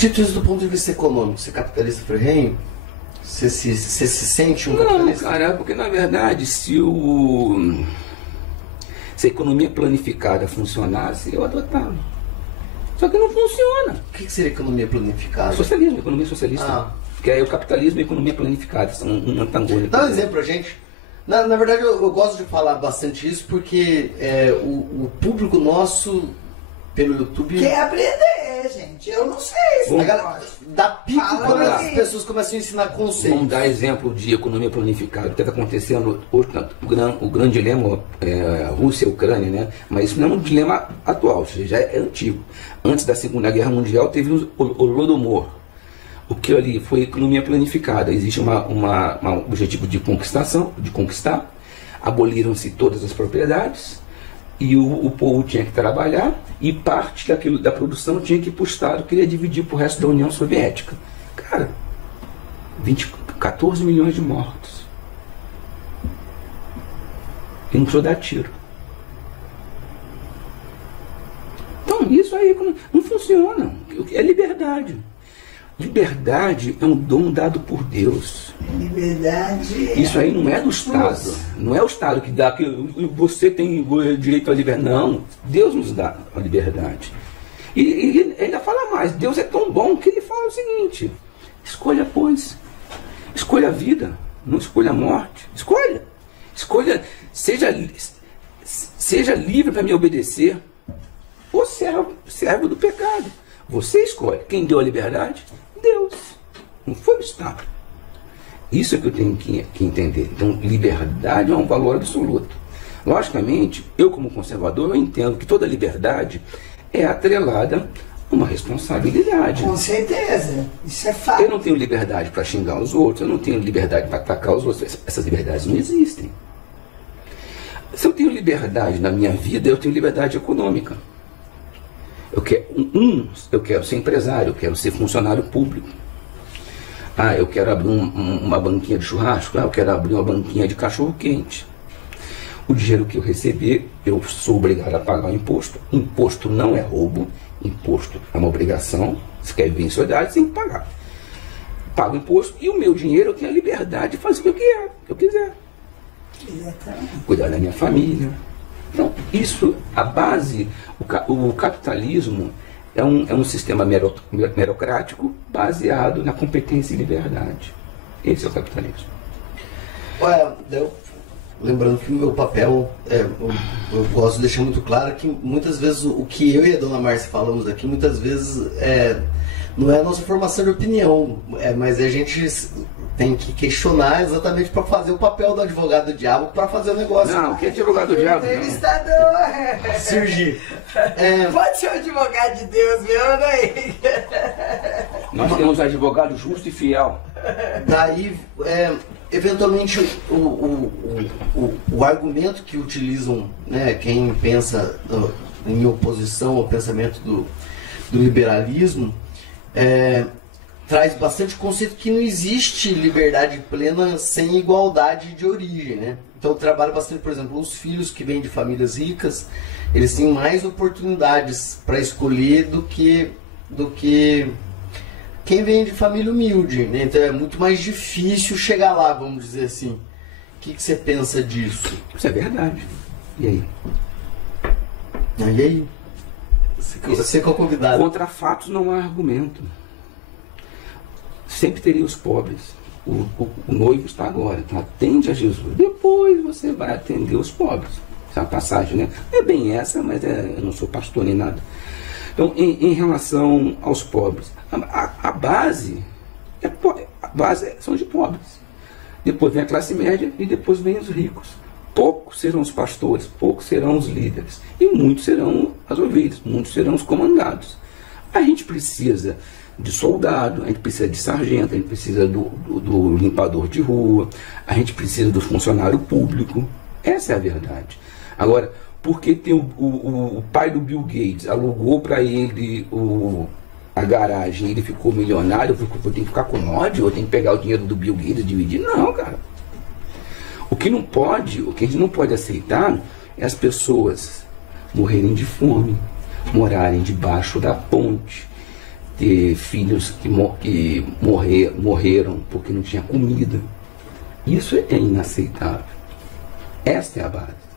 Dito isso do ponto de vista econômico, você é capitalista ferrenho? Você se sente um capitalista? Não, cara, porque na verdade, se a economia planificada funcionasse, eu adotava. Só que não funciona. O que seria economia planificada? Socialismo, economia socialista. Ah. Porque aí o capitalismo e a economia planificada são um antagônico. Dá um exemplo pra gente. Na verdade, eu gosto de falar bastante isso porque o público nosso, pelo YouTube... Quer aprender, gente. Eu não sei esse negócio. Dá pico quando lá. as pessoas começam a ensinar conceitos. Vamos dar exemplo de economia planificada. O que está acontecendo hoje, o grande dilema Rússia e Ucrânia, né? Mas isso não é um dilema atual, isso já é antigo. Antes da Segunda Guerra Mundial teve o Holodomor. O que ali foi economia planificada. Existe um objetivo de conquistar, aboliram-se todas as propriedades e o povo tinha que trabalhar e parte da produção tinha que ir para o Estado, que ia dividir para o resto da União Soviética. Cara, 14 milhões de mortos. E não precisou dar tiro. Então isso aí não funciona. É liberdade. Liberdade é um dom dado por Deus. Liberdade. Isso aí não é do Estado. Não é o Estado que dá, que você tem direito à liberdade. Não. Deus nos dá a liberdade. E ele ainda fala mais. Deus é tão bom que ele fala o seguinte: escolha, pois. Escolha a vida. Não escolha a morte. Escolha. Escolha. Seja livre para me obedecer. Ou servo do pecado. Você escolhe. Quem deu a liberdade? Deus. Não foi o Estado. Isso é que eu tenho que entender. Então, liberdade é um valor absoluto. Logicamente, eu como conservador, eu entendo que toda liberdade é atrelada a uma responsabilidade. Com certeza. Isso é fato. Eu não tenho liberdade para xingar os outros, eu não tenho liberdade para atacar os outros. Essas liberdades não existem. Se eu tenho liberdade na minha vida, eu tenho liberdade econômica. Eu quero ser empresário, eu quero ser funcionário público. Eu quero abrir uma banquinha de churrasco, eu quero abrir uma banquinha de cachorro-quente. O dinheiro que eu receber, eu sou obrigado a pagar o imposto. Imposto não é roubo, imposto é uma obrigação. Se quer viver em sociedade, tem que pagar. Pago imposto e o meu dinheiro eu tenho a liberdade de fazer o que eu quiser. Exatamente. Cuidar da minha família. Então, isso, a base, o capitalismo é um sistema merocrático baseado na competência e liberdade. Esse é o capitalismo. Olha, lembrando que o meu papel, eu gosto de deixar muito claro que muitas vezes o que eu e a dona Márcia falamos aqui, muitas vezes não é a nossa formação de opinião, mas a gente tem que questionar exatamente para fazer o papel do advogado do diabo, para fazer o negócio. Não, que é advogado do diabo? Entrevistador. Surgir. Pode ser um advogado de Deus mesmo, né? Nós temos advogado justo e fiel. Daí, eventualmente, o argumento que utilizam, né, quem pensa em oposição ao pensamento do liberalismo, traz bastante conceito que não existe liberdade plena sem igualdade de origem, né? Então eu trabalho bastante, por exemplo, os filhos que vêm de famílias ricas, eles têm mais oportunidades para escolher do que quem vem de família humilde, né? Então é muito mais difícil chegar lá, vamos dizer assim. O que você pensa disso? Isso é verdade. E aí? E aí? Você que é o convidado. Contra fatos não há argumento. Sempre teria os pobres. O noivo está agora, então atende a Jesus. Depois você vai atender os pobres. Essa é uma passagem, né? Não é bem essa, mas eu não sou pastor nem nada. Então, em relação aos pobres, a base são de pobres. Depois vem a classe média e depois vem os ricos. Poucos serão os pastores, poucos serão os líderes. E muitos serão as ovelhas, muitos serão os comandados. A gente precisa de soldado, a gente precisa de sargento, a gente precisa do limpador de rua, a gente precisa do funcionário público. Essa é a verdade. Agora, porque tem o pai do Bill Gates alugou para ele a garagem e ele ficou milionário, eu tenho que ficar com ódio, eu tenho que pegar o dinheiro do Bill Gates e dividir? Não, cara. O que a gente não pode aceitar é as pessoas morrerem de fome, morarem debaixo da ponte, ter filhos que morreram porque não tinha comida. Isso é inaceitável. Esta é a base.